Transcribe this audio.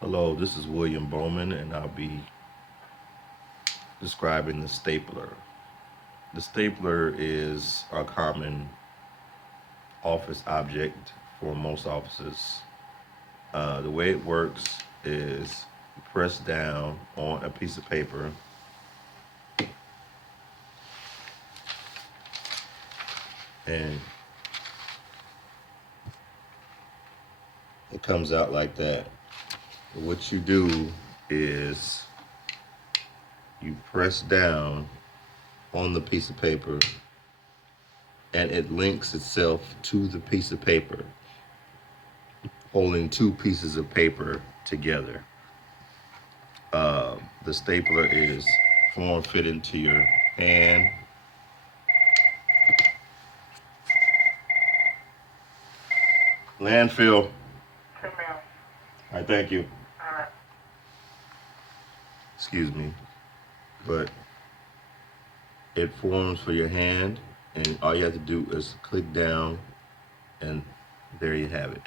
Hello, this is William Bowman, and I'll be describing the stapler. The stapler is a common office object for most offices. The way it works is you press down on a piece of paper and it comes out like that. What you do is you press down on the piece of paper and it links itself to the piece of paper, holding two pieces of paper together. The stapler is form fit into your hand. Landfill. Come here. All right, thank you. All right. Excuse me. But it forms for your hand, and all you have to do is click down, and there you have it.